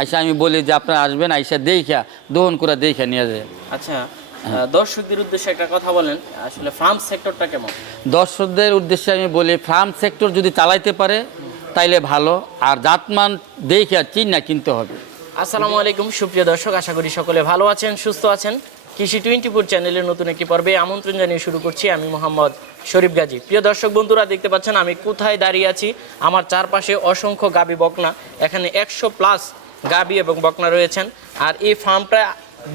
আইসা আমি বলি যে আপনারা আসবেন আইসা দেখা দহন করে দেখা নিয়ে যায় আচ্ছা দর্শকদের উদ্দেশ্যে একটা কথা বলেন আসলে ফার্ম সেক্টরটা কেমন? দর্শকদের উদ্দেশ্যে আমি বলি ফার্ম সেক্টর যদি চালাইতে পারে তাইলে ভালো আর জাতমান দেখে চিন্না কিনতে হবে। আসসালামু আলাইকুম সুপ্রিয় দর্শক আশা করি সকলে ভালো আছেন সুস্থ আছেন। কৃষি টোয়েন্টি ফোর চ্যানেলের নতুন একটি পর্বে আমন্ত্রণ জানিয়ে শুরু করছি আমি মোহাম্মদ শরীফ গাজী। প্রিয় দর্শক বন্ধুরা দেখতে পাচ্ছেন আমি কোথায় দাঁড়িয়ে আছি। আমার চারপাশে অসংখ্য গাবি বকনা এখানে একশো প্লাস গাবি এবং বকনা রয়েছেন। আর এই ফার্মটা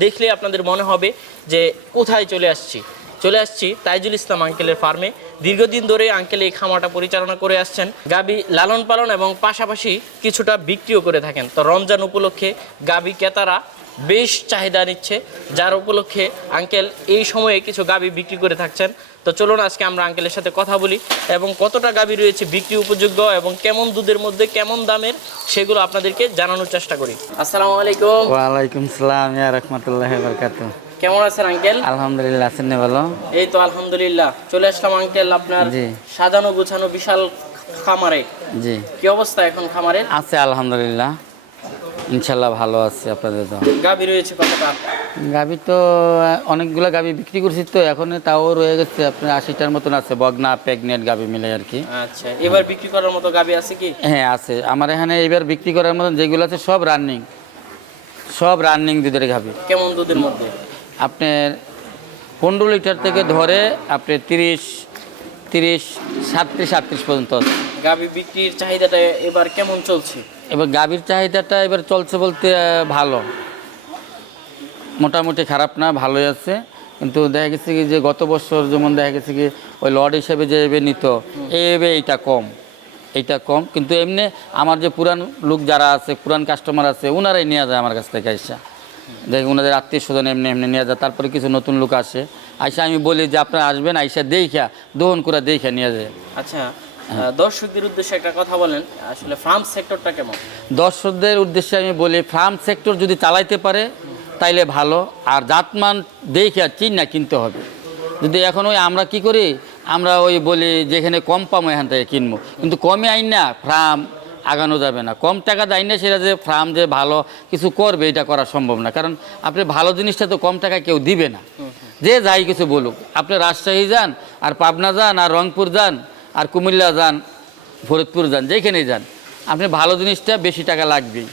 দেখলে আপনাদের মনে হবে যে কোথায় চলে আসছি। চলে আসছি তাইজুল ইসলাম আঙ্কেলের ফার্মে। দীর্ঘদিন ধরে আঙ্কেল এই খামারটা পরিচালনা করে আসছেন। গাবি লালন পালন এবং পাশাপাশি কিছুটা বিক্রিও করে থাকেন। তো রমজান উপলক্ষে গাবি ক্রেতারা বেশ চাহিদা নিচ্ছে। যার উপলক্ষে আঙ্কেল এই সময়ে কিছু গাবি বিক্রি করে থাকছেন। তো চলুন আজকে আমরা আঙ্কেলের সাথে কথা বলি এবং কতটা গাবি রয়েছে বিক্রি উপযোগ্য এবং কেমন দুধের মধ্যে কেমন দামের সেগুলো আপনাদেরকে জানানোর চেষ্টা করি। আসসালামু আলাইকুম। ওয়ালাইকুম সালাম ইয়া রহমতুল্লাহ বরকাত কেমন আছেন আঙ্কেল? আলহামদুলিল্লাহ আছেন না ভালো? এই তো আলহামদুলিল্লাহ চলে আসলাম আঙ্কেল আপনার। সাজানো গুছানো বিশাল খামারে। জি। কি অবস্থা এখন খামারের? আছে আলহামদুলিল্লাহ। ইনশাল্লাহ ভালো আছে আপনাদের তো গাভী রয়েছে কতটা? গাবি তো অনেকগুলো গাবি বিক্রি করছি তো এখন তাও রয়ে গেছে আপনার আশিটার মতন আছে বগনা প্রেগনেন্ট গাভী মিলে আর কি। আচ্ছা এবার বিক্রি করার মতো গাভী আছে কি? হ্যাঁ আছে। আমার এখানে এবার বিক্রি করার মতন যেগুলো আছে সব রানিং। সব রানিং দুধের গাবি কেমন দুধের মধ্যে? আপনার পনেরো লিটার থেকে ধরে আপনি তিরিশ তিরিশ সাতত্রিশ আটত্রিশ পর্যন্ত আছে। গাভী বিক্রির চাহিদাটা এবার কেমন চলছে? এবার গাভীর চাহিদাটা এবার চলছে বলতে ভালো। মোটামুটি খারাপ না, ভালোই আছে। কিন্তু দেখা গেছে কি যে গত বছর যেমন দেখা গেছে কি ওই লর্ড হিসেবে যে এবে নিত, এবে এইটা কম এইটা কম। কিন্তু এমনি আমার যে পুরান লোক যারা আছে, পুরান কাস্টমার আছে ওনারাই নিয়ে যায় আমার কাছ থেকে আইসা দেখে ওনাদের আত্মীয় স্বজন এমনি এমনি নিয়ে যায়, তারপরে কিছু নতুন লোক আসে। আইসা আমি বলি যে, আপনারা আসবেন, আইসা দেখা দোহন করে দেখা নিয়ে যায়। আচ্ছা দর্শকদের উদ্দেশ্যে একটা কথা বলেন আসলে ফার্ম সেক্টরটা কেমন? দর্শকদের উদ্দেশ্যে আমি বলি ফার্ম সেক্টর যদি চালাইতে পারে তাইলে ভালো। আর জাতমান দেখে চিন্না কিনতে হবে। যদি এখন ওই আমরা কি করি আমরা ওই বলি যেখানে কম পাবো এখান থেকে কিনবো। কিন্তু কমে আইন না ফার্ম আগানো যাবে না। কম টাকা দেয় না সেটা যে ফার্ম যে ভালো কিছু করবে এটা করা সম্ভব না। কারণ আপনি ভালো জিনিসটা তো কম টাকায় কেউ দিবে না। যে যাই কিছু বলুক। আপনি রাজশাহী যান আর পাবনা যান আর রংপুর যান আর কুমিল্লা যান ফরিদপুর যান যেখানেই যান, আপনি ভালো জিনিসটা বেশি টাকা লাগবেই।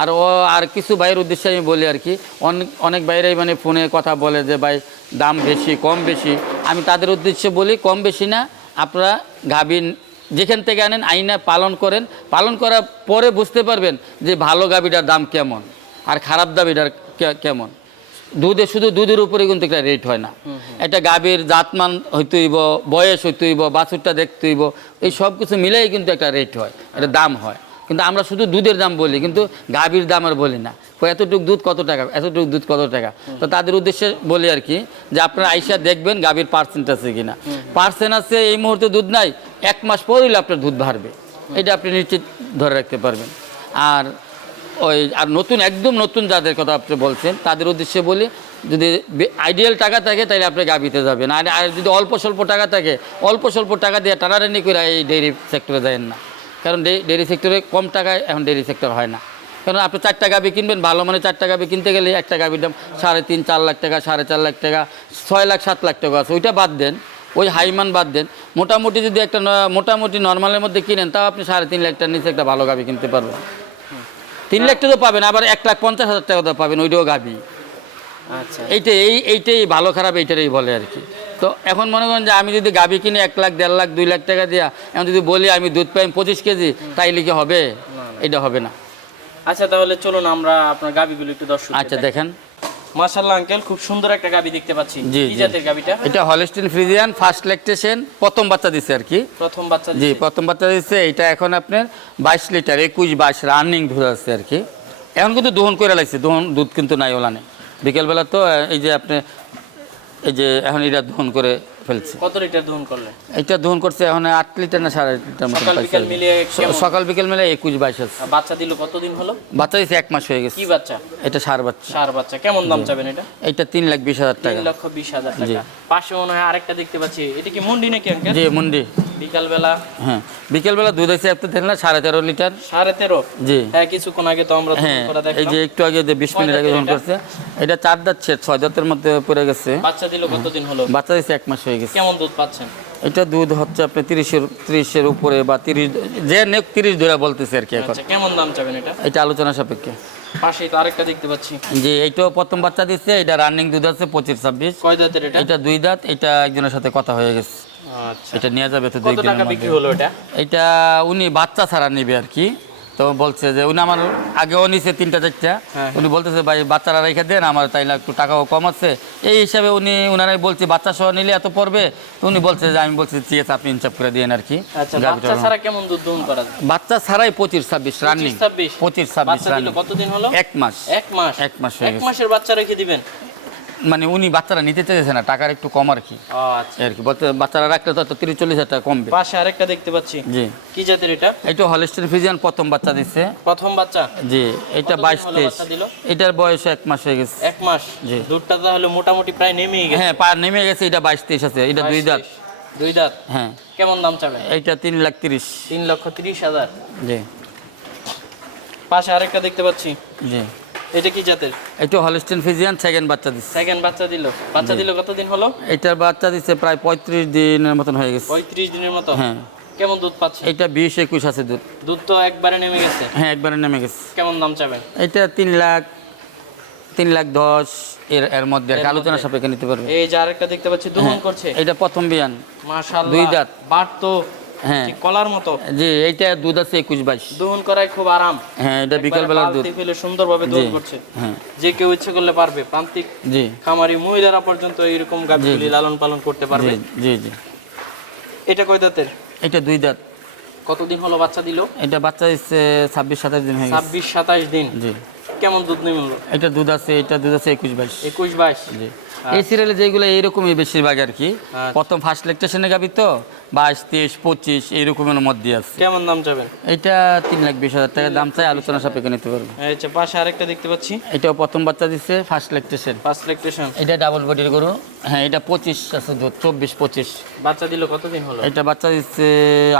আর ও, আর কিছু ভাইয়ের উদ্দেশ্যে আমি বলি আর কি অনেক অনেক বাইরেই মানে ফোনে কথা বলে যে, ভাই, দাম বেশি, কম বেশি। আমি তাদের উদ্দেশ্যে বলি, কম বেশি না, আপনারা গাভীর যেখান থেকে আনেন, আইনা পালন করেন। পালন করার পরে বুঝতে পারবেন যে, ভালো গাভীটার দাম কেমন, আর খারাপ দাবিটার কেমন। দুধে শুধু দুধের উপরে কিন্তু একটা রেট হয় না। একটা গাভীর জাতমান হইতে হইব বয়স হইতে হইব বাছুরটা দেখতে হইব এই সব কিছু মিলেই কিন্তু একটা রেট হয় একটা দাম হয়। কিন্তু আমরা শুধু দুধের দাম বলি কিন্তু গাভীর দাম আর বলি না। এতটুকু দুধ কত টাকা? এতটুকু দুধ কত টাকা? তো তাদের উদ্দেশ্যে বলি আর কি যে আপনারা আইসা দেখবেন গাভীর পার্সেন্ট আছে কিনা। পার্সেন্ট আছে এই মুহূর্তে দুধ নাই এক মাস পর হইলে আপনার দুধ বাড়বে। এটা আপনি নিশ্চিত ধরে রাখতে পারবেন। আর ওই, আর নতুন, একদম নতুন যাদের কথা আপনি বলছেন, তাদের উদ্দেশ্যে বলি, যদি আইডিয়াল টাকা থাকে তাহলে আপনি গাভিতে যাবেন। আর আর যদি অল্প স্বল্প টাকা থাকে, অল্প স্বল্প টাকা দিয়ে টানাটানি করে এই ডেইরি সেক্টরে যায় না। কারণ ডেইরি সেক্টরে কম টাকায় এখন ডেইরি সেক্টর হয় না। কারণ আপনি চারটা গাভি কিনবেন, ভালো মানে চারটা গাভি কিনতে গেলে একটা গাভির দাম সাড়ে তিন, চার লাখ টাকা, সাড়ে চার লাখ টাকা, ছয় লাখ, সাত লাখ টাকা আছে। ওইটা বাদ দেন, ওই হাইমান বাদ দেন। মোটামুটি যদি একটা মোটামুটি নর্মালের মধ্যে কিনেন, তাও আপনি সাড়ে তিন লাখ টাকার নিচে একটা ভালো গাভি কিনতে পারবেন। তিন লাখ টাকা তো পাবেন আবার এক লাখ পঞ্চাশ হাজার টাকা তো পাবেন ওইটাও গাবি। আচ্ছা। এইটাই এই এইটাই ভালো খারাপ এইটারই বলে আর কি। তো এখন মনে করেন যে আমি যদি গাবি কিনে এক লাখ দেড় লাখ দুই লাখ টাকা দিয়া এখন যদি বলি আমি দুধ পাই পঁচিশ কেজি তাই কি হবে? এটা হবে না। আচ্ছা তাহলে চলুন আমরা আপনার গাবিগুলো একটু দর্শক আচ্ছা দেখেন। মাশাআল্লাহ আঙ্কেল খুব সুন্দর একটা গাবি দেখতে পাচ্ছি। কি জাতের গাবিটা? এটা হলিস্টিন ফ্রিজিয়ান ফার্স্ট ল্যাকটেশন প্রথম বাচ্চা দিছে আর কি। প্রথম বাচ্চা জি প্রথম বাচ্চা দিচ্ছে এটা এখন আপনার বাইশ লিটার একুশ বাইশ রানিং দুধ আছে আর কি। এখন কিন্তু দহন করে লাগছে দহন দুধ কিন্তু নাই ওলানে। বিকেলবেলা তো এই যে আপনি এই যে এখন এটা দহন করে ফেলছে। কত লিটার দহন করলে? এটা দহন করছে এখন আট লিটার না সাড়ে আট লিটার মতো সকাল বিকাল মিলে একুশ বাইশ আছে। বাচ্চা দিল কতদিন হলো? বাচ্চা দিয়েছে এক মাস হয়ে গেছে। কি বাচ্চা? এটা সার বাচ্চা। সার বাচ্চা। কেমন দাম চাবেন এটা? এটা তিন লাখ বিশ হাজার তিন টাকা লক্ষ বিশ হাজার টাকা। পাশে মনে হয় আরেকটা দেখতে পাচ্ছি। এটা কি মুন্ডি নাকি জি মুন্ডি। বিকালবেলা? হ্যাঁ বিকেলবেলা দুধ আছে এত দেখলেন সাড়ে তেরো লিটার। সাড়ে তেরো? জি। হ্যাঁ কিছুক্ষণ আগে তো আমরা হ্যাঁ এই যে একটু আগে যে বিশ মিনিট আগে দাঁতের করছে এটা চার দাঁত ছেদ ছয় দাঁতের মধ্যে পড়ে গেছে। বাচ্চা দিল কতদিন হলো? বাচ্চা দিচ্ছে এক মাস হয়ে গেছে। কেমন দুধ পাচ্ছেন? এটা দুধ হচ্ছে আপনি তিরিশের তিরিশের উপরে বা তিরিশ যে নেক তিরিশ ধরে বলতেছে আর কি এখন। আচ্ছা কেমন দাম চাবেন এটা? এটা আলোচনা সাপেক্ষে। পাশেই তো আরেকটা দেখতে পাচ্ছি। এইটাও প্রথম বাচ্চা দিচ্ছে এটা রানিং দুধ আছে পঁচিশ ছাব্বিশ। কয় দাঁতের এটা? এটা দুই দাঁত এটা একজনের সাথে কথা হয়ে গেছে। এটা নিয়ে যাবে তো দুই দিনের টাকা বিক্রি মধ্যে হলো এটা? এটা উনি বাচ্চা ছাড়া নেবে আর কি। তো বলছে যে উনি আমার আগেও নিছে তিনটা চারটা। হ্যাঁ। উনি বলতেছে ভাই বাচ্চারা রেখে দেন আমার তাইলে একটু টাকাও কম আছে। এই হিসাবে উনি উনারাই বলছে বাচ্চা সহ নিলে এত পড়বে? তো উনি বলছে যে আমি বলছি ঠিক আছে আপনি ইনসাফ করে দিয়েন আর কি। আচ্ছা বাচ্চা ছাড়াই পঁচিশ ছাব্বিশ রানিং। পঁচিশ ছাব্বিশ রানিং। কতদিন হলো? এক মাস। এক মাস? এক মাস হয়ে এক মাসের বাচ্চা রেখে দিবেন? মানে উনি বাচ্চারা নিতে চাইছে না টাকার একটু কম আর কি। আচ্ছা। আর কি বলতে বাচ্চারা রাখলে তো তিরিশ চল্লিশ হাজার টাকা কমবে। পাশে আরেকটা দেখতে পাচ্ছি। জি। কি জাতের এটা? এটা হলিস্টিন ফিজিয়ান প্রথম বাচ্চা দিচ্ছে প্রথম বাচ্চা? জি এটা বাইশ তেইশ। এটার বয়স এক মাস হয়ে গেছে। এক মাস? জি। দুধটা তাহলে মোটামুটি প্রায় নেমেই গেছে। হ্যাঁ পা নেমে গেছে এটা বাইশ তেইশ আছে এটা দুই দাঁত। দুই দাঁত? হ্যাঁ। কেমন দাম চাবেন? এইটা তিন লাখ তিরিশ। তিন লক্ষ তিরিশ হাজার। জি। পাশে আরেকটা দেখতে পাচ্ছি। জি। এটা কি জাতের? এটা হলিস্টিন ফিজিয়ান সেকেন্ড বাচ্চা দিচ্ছে সেকেন্ড বাচ্চা দিল। বাচ্চা দিল কতদিন হলো? এটার বাচ্চা দিচ্ছে প্রায় পঁয়ত্রিশ দিনের মতন হয়ে গেছে। পঁয়ত্রিশ দিনের মতো? হ্যাঁ। কেমন দুধ পাচ্ছে? এটা বিশ একুশ আছে দুধ। দুধ তো একবারে নেমে গেছে। হ্যাঁ একবারে নেমে গেছে। কেমন দাম চাবেন? এটা তিন লাখ তিন লাখ দশ এর এর মধ্যে আলোচনা? সাপেক্ষে নিতে পারবে। এই যে আরেকটা দেখতে পাচ্ছি দহন করছে। এটা প্রথম বিয়ান। মাশাআল্লাহ। দুই দাঁত। বাট তো হ্যাঁ। কলার মতো? জি এইটা দুধ আছে একুশ বাইশ। দহন করায় খুব আরাম। হ্যাঁ এটা বিকালবেলার দুধ বালতি ফেলে সুন্দরভাবে দহন করছে। হ্যাঁ। যে কেউ ইচ্ছে করলে পারবে। প্রান্তিক জি। খামারি মহিলারা পর্যন্ত এরকম গাভীগুলি লালন পালন করতে পারবে। জি জি এটা কয় দাঁতের? এটা দুই দাঁত। কতদিন হলো বাচ্চা দিল? এটা বাচ্চা দিচ্ছে ছাব্বিশ সাতাশ দিন হয়ে ছাব্বিশ সাতাশ দিন। জি। কেমন দুধ হলো এটা দুধ আছে এটা দুধ আছে একুশ বাইশ। একুশ বাইশ। জি। এই সিরিয়ালে যেগুলো এইরকমই বেশিরভাগ আর কি। আচ্ছা। প্রথম ফার্স্ট লেকটেশনে গাবি তো বাইশ তেইশ পঁচিশ এইরকমের মধ্যে আছে। কেমন দাম চাবেন? এটা তিন লাখ বিশ হাজার টাকা দাম চাই আলোচনা সাপেক্ষে নিতে পারব। যে পাশে আরেকটা দেখতে পাচ্ছি। এটাও প্রথম বাচ্চা দিচ্ছে ফার্স্ট লেকটেশন ফার্স্ট ইলেকট্রিশিয়ান এটা ডাবল বডির গরু। হ্যাঁ এটা পঁচিশ আছে দুধ চব্বিশ পঁচিশ। বাচ্চা দিল কতদিন হলো? এটা বাচ্চা দিচ্ছে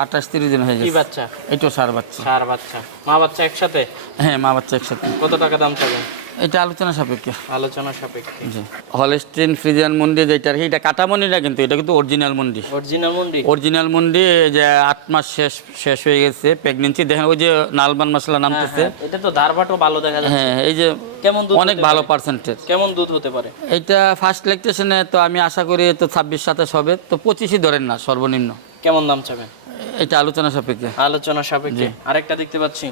আঠাশ তিরিশ দিন হয়ে কি গেছে। বাচ্চা? এটাও সার বাচ্চা। চার বাচ্চা। মা বাচ্চা একসাথে? হ্যাঁ মা বাচ্চা একসাথে। কত টাকা দাম চাবেন? এটা আলোচনা সাপেক্ষে। আলোচনা সাপেক্ষে। জি। হলস্টিন ফ্রিজিয়ান মন্ডি যেটা আর এটা কাটা মন্ডি না কিন্তু এটা কিন্তু অরিজিনাল মন্ডি। অরিজিনাল মন্ডি? অরিজিনাল মন্ডি যে আট মাস শেষ শেষ হয়ে গেছে প্রেগনেন্সি দেখেন ওই যে নালবান মশলা নামতেছে। এটা তো ধারবাটও ভালো দেখা যাচ্ছে। হ্যাঁ এই যে কেমন দুধ অনেক ভালো পার্সেন্টেজ কেমন দুধ হতে পারে? এইটা ফার্স্ট লেকটেশনে তো আমি আশা করি তো ছাব্বিশ সাতাশ হবে। তো পঁচিশই ধরেন না সর্বনিম্ন। কেমন দাম চাবেন? এটা আলোচনা সাপেক্ষে। আলোচনা সাপেক্ষে। আরেকটা দেখতে পাচ্ছি।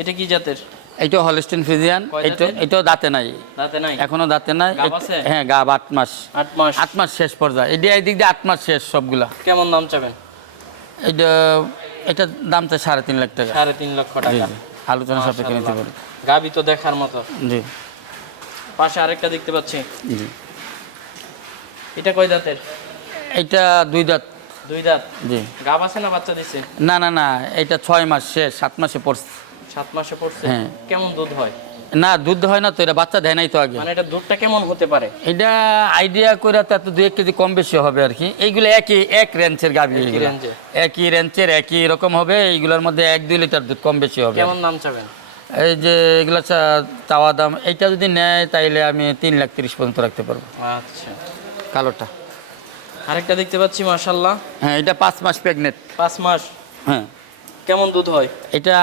এটা কি জাতের? এইটাও হলস্টিন ফ্রিজিয়ান কয় এটা এটাও দাঁতে নাই। দাঁতে নাই? এখনও দাঁতে নাই। এটা-? হ্যাঁ গাব আট মাস। আট মাস? আট মাস শেষ পর্যায়ে। এটা এই দিক দিয়ে আট মাস শেষ সবগুলা। কেমন দাম চাবেন? এটা এটা দাম চাই সাড়ে তিন লাখ টাকা। সাড়ে তিন লক্ষ টাকা। আলোচনা সাপেক্ষে নিতে পারি। গাবি তো দেখার মতো। জি। পাশে আরেকটা দেখতে পাচ্ছি। জি। এটা কয় দাঁতের? এইটা দুই দাঁত। দুই দাঁত? জি। গাব আছে না বাচ্চা দিছে? না না না এটা ছয় মাস শেষ সাত মাসে পড়ছে। সাত মাসে পড়ছে হ্যাঁ। কেমন দুধ হয়? না দুধ হয় না তো এটা বাচ্চা দেয় নাই তো আগে। মানে এটা দুধটা কেমন হতে পারে? এটা আইডিয়া করে তো এত দু এক কেজি কম বেশি হবে আর কি। এইগুলো একই এক রেঞ্চের গাভি একই রেঞ্চের একই রকম হবে এইগুলোর মধ্যে এক দুই লিটার দুধ কম বেশি হবে। কেমন দাম চাবেন? এই যে এগুলো চাওয়া দাম এইটা যদি নেয় তাইলে আমি তিন লাখ তিরিশ পর্যন্ত রাখতে পারব। আচ্ছা। কালোটা। আরেকটা দেখতে পাচ্ছি মাশাল্লাহ হ্যাঁ এটা পাঁচ মাস প্রেগনেন্ট পাঁচ মাস। হ্যাঁ। কেমন দুধ হয়? এটা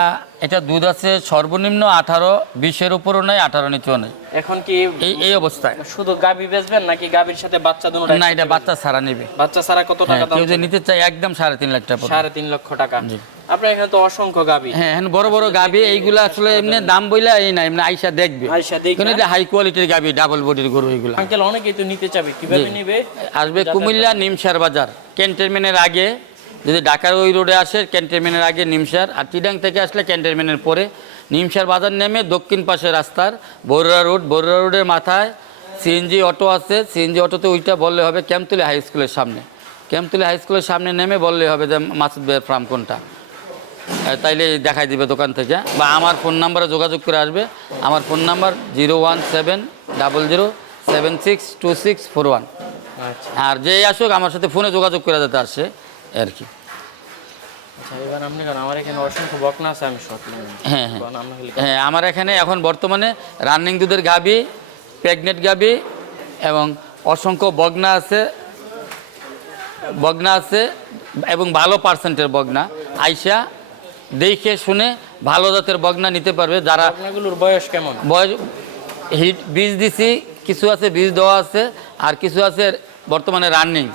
এটা দুধ আছে সর্বনিম্ন আঠারো বিশের উপরও নেই আঠারো নিচেও নেই। এখন কি এই এই অবস্থায়। শুধু গাবি বেচবেন নাকি গাবির সাথে বাচ্চা দুটো না এটা বাচ্চা ছাড়া নেবে। বাচ্চা ছাড়া কত হ্যাঁ টাকা দাম কেউ যদি নিতে চায় একদম সাড়ে তিন লাখ টাকা। সাড়ে তিন লক্ষ টাকা। জি। আপনার এখানে তো অসংখ্য গাভী। হ্যাঁ হ্যাঁ বড় বড় গাভী এইগুলো আসলে এমনি দাম বইলা এই না এমনি আইসা দেখবে। আইসা দেখবে। কিন্তু এটা হাই কোয়ালিটির গাভী ডাবল বডির গরু এইগুলা আঙ্কেল অনেকেই তো নিতে চাবে। কীভাবে। নিবে? আসবে কুমিল্লা নিমসার বাজার। ক্যান্টনমেন্টের আগে যদি ঢাকার ওই রোডে আসে ক্যান্টনমেন্টের আগে নিমসার আর টিডাং থেকে আসলে ক্যান্টনমেন্টের পরে। নিমসার বাজার নেমে দক্ষিণ পাশে রাস্তার বরুড়া রোড বরুড়া রোডের মাথায় সিএনজি অটো আছে। সিএনজি অটোতে ওইটা বললে হবে ক্যাম্পতুলি হাই স্কুলের সামনে। ক্যাম্পতুলি হাই স্কুলের সামনে নেমে বললে হবে যে মাসুদ ভাইয়ের ফার্ম কোনটা। তাইলে দেখাই দিবে দোকান থেকে। বা আমার ফোন নাম্বারে যোগাযোগ করে আসবে। আমার phone number zero one seven double zero seven six two six four one. আচ্ছা। আর যে আসুক আমার সাথে ফোনে যোগাযোগ করে যেতে আসে। আর কি। আচ্ছা হ্যাঁ হ্যাঁ। হ্যাঁ আমার এখানে এখন বর্তমানে রানিং দুধের গাবি প্রেগনেন্ট গাবি এবং অসংখ্য বগনা আছে বগনা আছে এবং ভালো পার্সেন্টের বগনা আইসা দেখে শুনে ভালো জাতের বগনা নিতে পারবে যারা বয়স কেমন? বয়স হিট বীজ দিছি কিছু আছে বীজ দেওয়া আছে আর কিছু আছে বর্তমানে রানিং।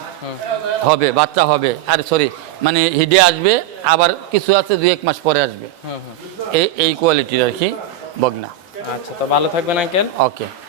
হবে বাচ্চা হবে। আর সরি মানে হিডে আসবে আবার কিছু আছে দু এক মাস পরে আসবে। এই এই কোয়ালিটির আর কি বগনা আচ্ছা তো ভালো থাকবেন আঙ্কেল। ওকে